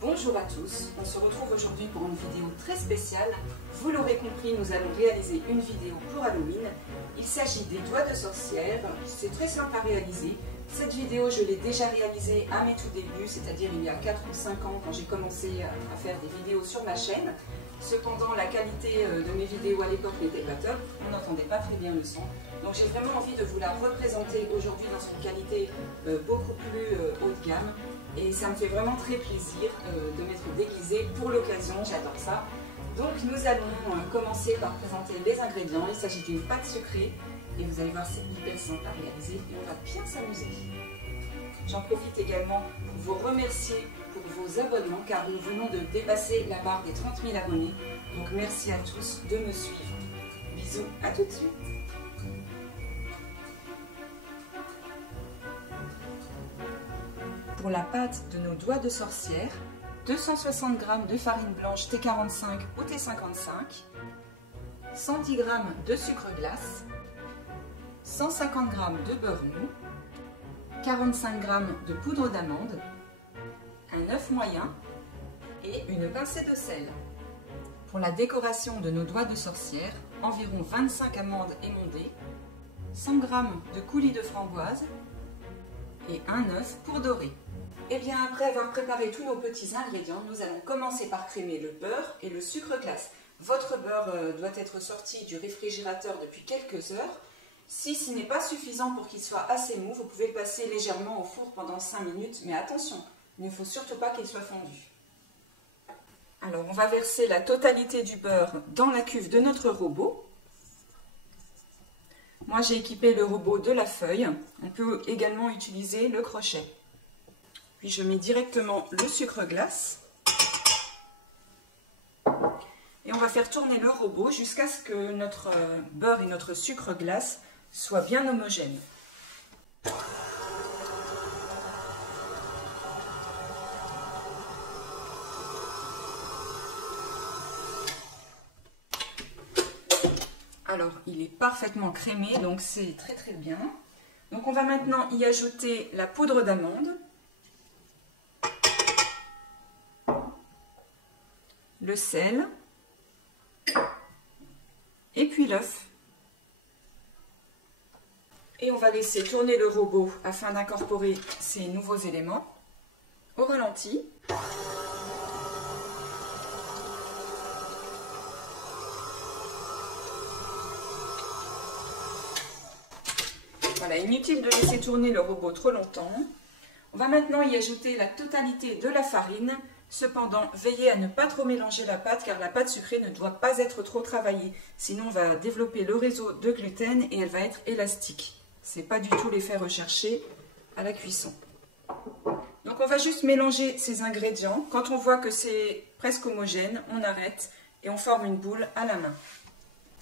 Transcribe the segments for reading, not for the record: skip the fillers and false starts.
Bonjour à tous, on se retrouve aujourd'hui pour une vidéo très spéciale. Vous l'aurez compris, nous allons réaliser une vidéo pour Halloween. Il s'agit des doigts de sorcière, c'est très simple à réaliser. Cette vidéo, je l'ai déjà réalisée à mes tout débuts, c'est-à-dire il y a 4 ou 5 ans quand j'ai commencé à faire des vidéos sur ma chaîne. Cependant, la qualité de mes vidéos à l'époque n'était pas top, on n'entendait pas très bien le son. Donc j'ai vraiment envie de vous la représenter aujourd'hui dans une qualité beaucoup plus haut de gamme. Et ça me fait vraiment très plaisir de m'être déguisée pour l'occasion, j'adore ça. Donc nous allons commencer par présenter les ingrédients. Il s'agit d'une pâte sucrée et vous allez voir c'est hyper simple à réaliser et on va bien s'amuser. J'en profite également pour vous remercier pour vos abonnements car nous venons de dépasser la barre des 30 000 abonnés. Donc merci à tous de me suivre. Bisous, à tout de suite. Pour la pâte de nos doigts de sorcière, 260 g de farine blanche T45 ou T55, 110 g de sucre glace, 150 g de beurre mou, 45 g de poudre d'amande, un œuf moyen et une pincée de sel. Pour la décoration de nos doigts de sorcière, environ 25 amandes émondées, 100 g de coulis de framboise et un œuf pour dorer. Et bien après avoir préparé tous nos petits ingrédients, nous allons commencer par crémer le beurre et le sucre glace. Votre beurre doit être sorti du réfrigérateur depuis quelques heures. Si ce n'est pas suffisant pour qu'il soit assez mou, vous pouvez le passer légèrement au four pendant 5 minutes. Mais attention, il ne faut surtout pas qu'il soit fondu. Alors on va verser la totalité du beurre dans la cuve de notre robot. Moi j'ai équipé le robot de la feuille. On peut également utiliser le crochet. Puis je mets directement le sucre glace. Et on va faire tourner le robot jusqu'à ce que notre beurre et notre sucre glace soient bien homogènes. Alors, il est parfaitement crémé, donc c'est très très bien. Donc on va maintenant y ajouter la poudre d'amande, le sel et puis l'œuf. Et on va laisser tourner le robot afin d'incorporer ces nouveaux éléments au ralenti. Voilà, inutile de laisser tourner le robot trop longtemps. On va maintenant y ajouter la totalité de la farine. Cependant, veillez à ne pas trop mélanger la pâte car la pâte sucrée ne doit pas être trop travaillée. Sinon, on va développer le réseau de gluten et elle va être élastique. Ce n'est pas du tout l'effet recherché à la cuisson. Donc on va juste mélanger ces ingrédients. Quand on voit que c'est presque homogène, on arrête et on forme une boule à la main.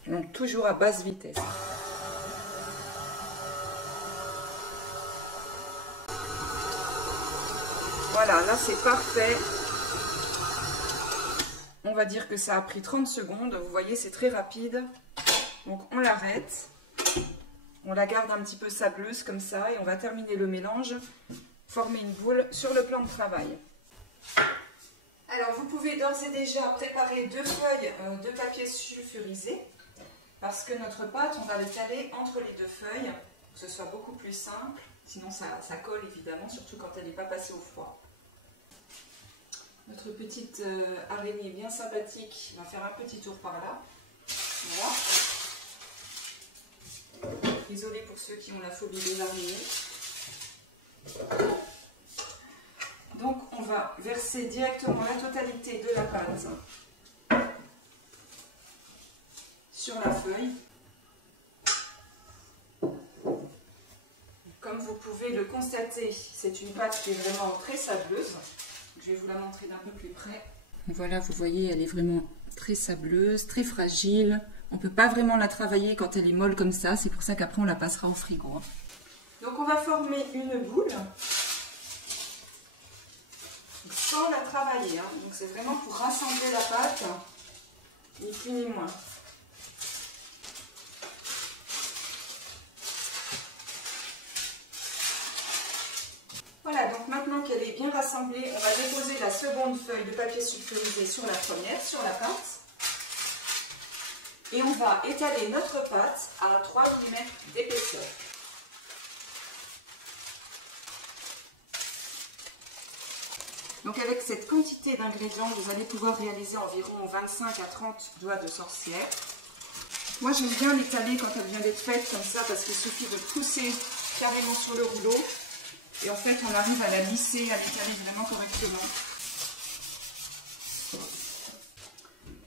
Donc toujours à basse vitesse. Voilà, là c'est parfait. On va dire que ça a pris 30 secondes. Vous voyez, c'est très rapide. Donc on l'arrête. On la garde un petit peu sableuse comme ça et on va terminer le mélange, former une boule sur le plan de travail. Alors vous pouvez d'ores et déjà préparer 2 feuilles de papier sulfurisé parce que notre pâte, on va le caler entre les 2 feuilles pour que ce soit beaucoup plus simple. Sinon ça colle évidemment, surtout quand elle n'est pas passée au froid. Notre petite araignée bien sympathique va faire un petit tour par là. Voilà. Désolée pour ceux qui ont la phobie des araignées. Donc on va verser directement la totalité de la pâte sur la feuille. Comme vous pouvez le constater, c'est une pâte qui est vraiment très sableuse. Je vais vous la montrer d'un peu plus près. Voilà, vous voyez, elle est vraiment très sableuse, très fragile. On ne peut pas vraiment la travailler quand elle est molle comme ça. C'est pour ça qu'après, on la passera au frigo. Donc, on va former une boule sans la travailler. Donc, c'est vraiment pour rassembler la pâte, ni plus ni moins. Voilà, donc maintenant qu'elle est bien rassemblée, assembler, on va déposer la seconde feuille de papier sulfurisé sur la première, sur la pâte. Et on va étaler notre pâte à 3 mm d'épaisseur. Donc avec cette quantité d'ingrédients, vous allez pouvoir réaliser environ 25 à 30 doigts de sorcière. Moi j'aime bien l'étaler quand elle vient d'être faite comme ça parce qu'il suffit de pousser carrément sur le rouleau. Et en fait on arrive à la lisser, à l'étaler vraiment correctement.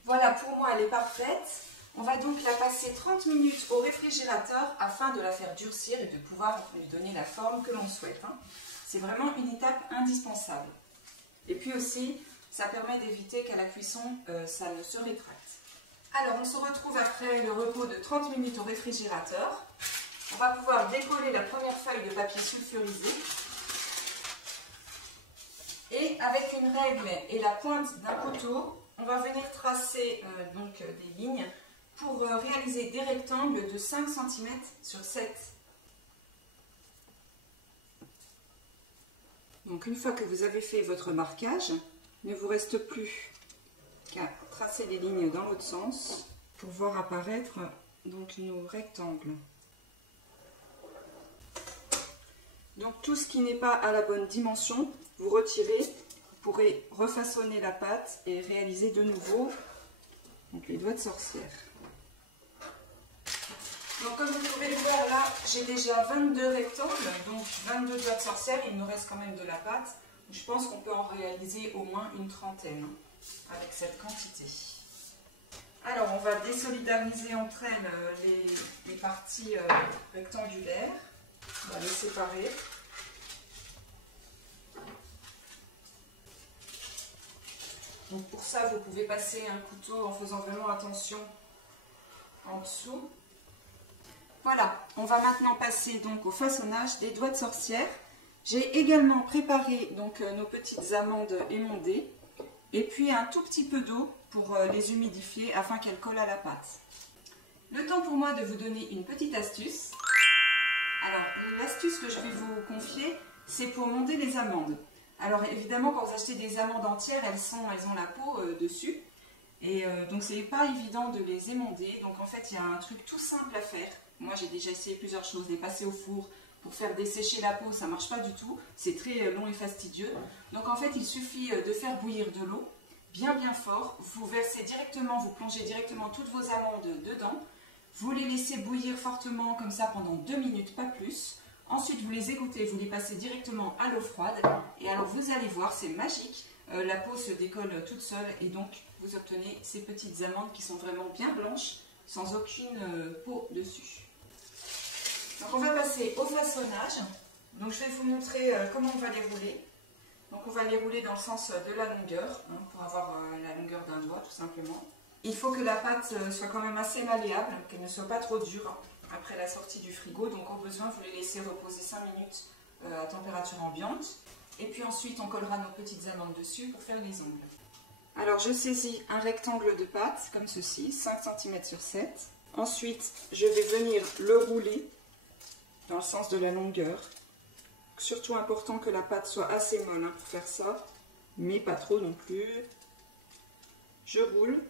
Voilà, pour moi elle est parfaite. On va donc la passer 30 minutes au réfrigérateur afin de la faire durcir et de pouvoir lui donner la forme que l'on souhaite. C'est vraiment une étape indispensable. Et puis aussi, ça permet d'éviter qu'à la cuisson, ça ne se rétracte. Alors, on se retrouve après le repos de 30 minutes au réfrigérateur. On va pouvoir décoller la première feuille de papier sulfurisé. Et avec une règle et la pointe d'un couteau, on va venir tracer donc, des lignes pour réaliser des rectangles de 5 cm sur 7. Donc une fois que vous avez fait votre marquage, il ne vous reste plus qu'à tracer les lignes dans l'autre sens pour voir apparaître donc nos rectangles. Donc tout ce qui n'est pas à la bonne dimension, vous retirez, vous pourrez refaçonner la pâte et réaliser de nouveau donc, les doigts de sorcière. Donc comme vous pouvez le voir là, j'ai déjà 22 rectangles, donc 22 doigts de sorcière, il me reste quand même de la pâte. Je pense qu'on peut en réaliser au moins une trentaine avec cette quantité. Alors on va désolidariser entre elles les parties rectangulaires, on va les séparer. Donc pour ça vous pouvez passer un couteau en faisant vraiment attention en dessous. Voilà, on va maintenant passer donc au façonnage des doigts de sorcière. J'ai également préparé donc nos petites amandes émondées et puis un tout petit peu d'eau pour les humidifier afin qu'elles collent à la pâte. Le temps pour moi de vous donner une petite astuce. Alors l'astuce que je vais vous confier, c'est pour monder les amandes. Alors évidemment quand vous achetez des amandes entières, elles ont la peau dessus. Et donc c'est pas évident de les émonder. Donc en fait il y a un truc tout simple à faire. Moi j'ai déjà essayé plusieurs choses, les passer au four pour faire dessécher la peau, ça ne marche pas du tout, c'est très long et fastidieux. Donc en fait il suffit de faire bouillir de l'eau bien fort, vous versez directement, vous plongez directement toutes vos amandes dedans, vous les laissez bouillir fortement comme ça pendant 2 minutes, pas plus. Ensuite vous les égouttez, vous les passez directement à l'eau froide et alors vous allez voir, c'est magique, la peau se décolle toute seule et donc vous obtenez ces petites amandes qui sont vraiment bien blanches sans aucune peau dessus. Donc on va passer au façonnage. Donc je vais vous montrer comment on va les rouler. Donc on va les rouler dans le sens de la longueur, pour avoir la longueur d'un doigt tout simplement. Il faut que la pâte soit quand même assez malléable, qu'elle ne soit pas trop dure après la sortie du frigo. Donc au besoin vous les laissez reposer 5 minutes à température ambiante. Et puis ensuite on collera nos petites amandes dessus pour faire les ongles. Alors je saisis un rectangle de pâte comme ceci, 5 cm sur 7. Ensuite je vais venir le rouler dans le sens de la longueur. Surtout important que la pâte soit assez molle pour faire ça, mais pas trop non plus. Je roule.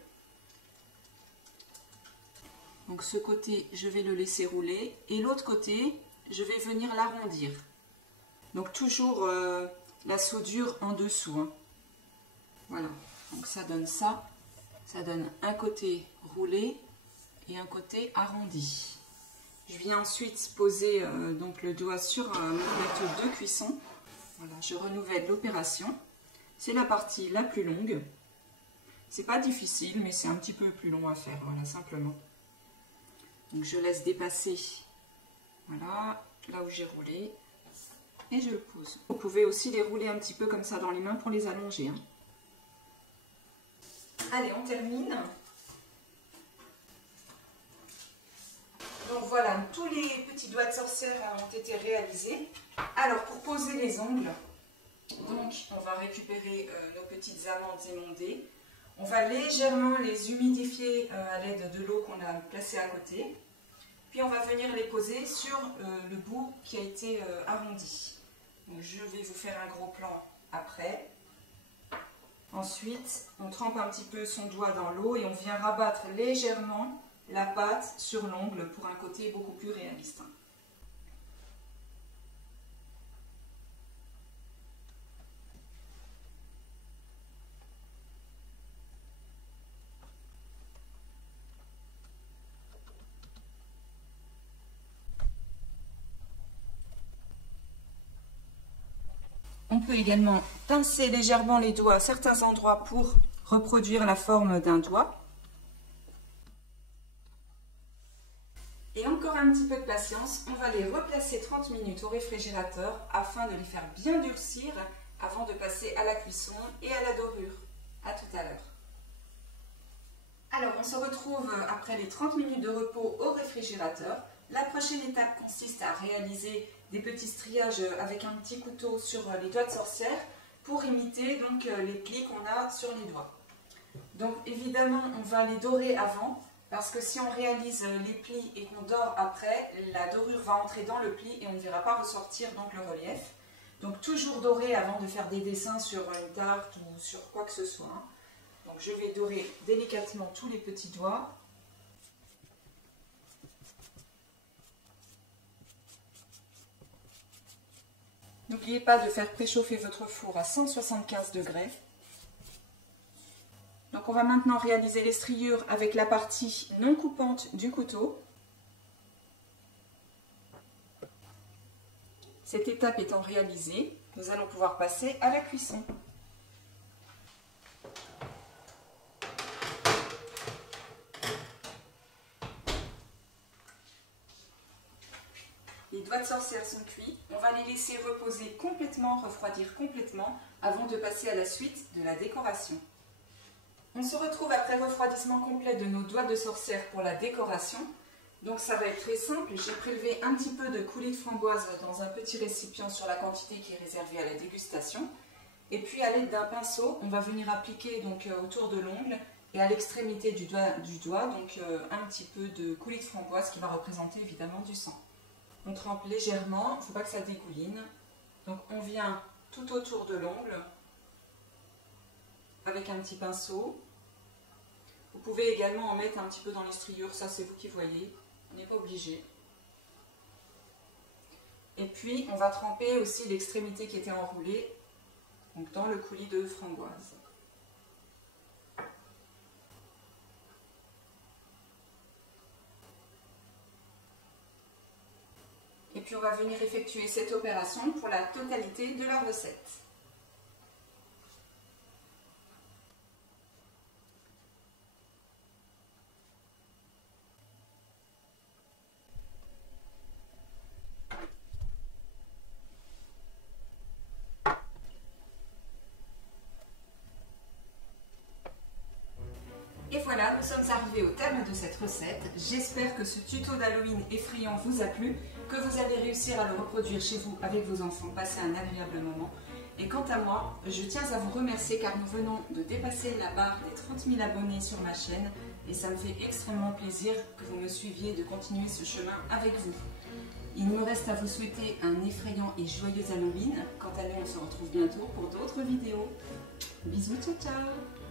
Donc ce côté, je vais le laisser rouler. Et l'autre côté, je vais venir l'arrondir. Donc toujours la soudure en dessous. Voilà, donc ça donne ça. Ça donne un côté roulé et un côté arrondi. Je viens ensuite poser donc le doigt sur mon plateau de cuisson. Voilà, je renouvelle l'opération. C'est la partie la plus longue. C'est pas difficile, mais c'est un petit peu plus long à faire, voilà, simplement. Donc je laisse dépasser, voilà, là où j'ai roulé, et je le pose. Vous pouvez aussi les rouler un petit peu comme ça dans les mains pour les allonger. Allez, on termine. Donc voilà, tous les petits doigts de sorcière ont été réalisés. Alors pour poser les ongles, donc on va récupérer nos petites amandes émondées. On va légèrement les humidifier à l'aide de l'eau qu'on a placée à côté. Puis on va venir les poser sur le bout qui a été arrondi. Donc je vais vous faire un gros plan après. Ensuite, on trempe un petit peu son doigt dans l'eau et on vient rabattre légèrement la pâte sur l'ongle pour un côté beaucoup plus réaliste. On peut également pincer légèrement les doigts à certains endroits pour reproduire la forme d'un doigt. Et encore un petit peu de patience, on va les replacer 30 minutes au réfrigérateur afin de les faire bien durcir avant de passer à la cuisson et à la dorure. À tout à l'heure. Alors, on se retrouve après les 30 minutes de repos au réfrigérateur. La prochaine étape consiste à réaliser des petits striages avec un petit couteau sur les doigts de sorcière pour imiter donc les plis qu'on a sur les doigts. Donc évidemment, on va les dorer avant parce que si on réalise les plis et qu'on dore après, la dorure va entrer dans le pli et on ne verra pas ressortir donc le relief. Donc toujours dorer avant de faire des dessins sur une tarte ou sur quoi que ce soit. Donc je vais dorer délicatement tous les petits doigts. N'oubliez pas de faire préchauffer votre four à 175 degrés. Donc on va maintenant réaliser les striures avec la partie non coupante du couteau. Cette étape étant réalisée, nous allons pouvoir passer à la cuisson. Les doigts de sorcière sont cuits, on va les laisser reposer complètement, refroidir complètement avant de passer à la suite de la décoration. On se retrouve après refroidissement complet de nos doigts de sorcière pour la décoration. Donc ça va être très simple, j'ai prélevé un petit peu de coulis de framboise dans un petit récipient sur la quantité qui est réservée à la dégustation. Et puis à l'aide d'un pinceau, on va venir appliquer donc autour de l'ongle et à l'extrémité du doigt donc un petit peu de coulis de framboise qui va représenter évidemment du sang. On trempe légèrement, il ne faut pas que ça dégouline. Donc on vient tout autour de l'ongle avec un petit pinceau. Vous pouvez également en mettre un petit peu dans les striures, ça c'est vous qui voyez, on n'est pas obligé. Et puis on va tremper aussi l'extrémité qui était enroulée donc dans le coulis de framboise. Et puis on va venir effectuer cette opération pour la totalité de la recette. Et voilà, nous sommes arrivés au terme de cette recette. J'espère que ce tuto d'Halloween effrayant vous a plu, que vous allez réussir à le reproduire chez vous avec vos enfants, passer un agréable moment. Et quant à moi, je tiens à vous remercier car nous venons de dépasser la barre des 30 000 abonnés sur ma chaîne et ça me fait extrêmement plaisir que vous me suiviez et de continuer ce chemin avec vous. Il me reste à vous souhaiter un effrayant et joyeux Halloween. Quant à nous, on se retrouve bientôt pour d'autres vidéos. Bisous, ciao ciao!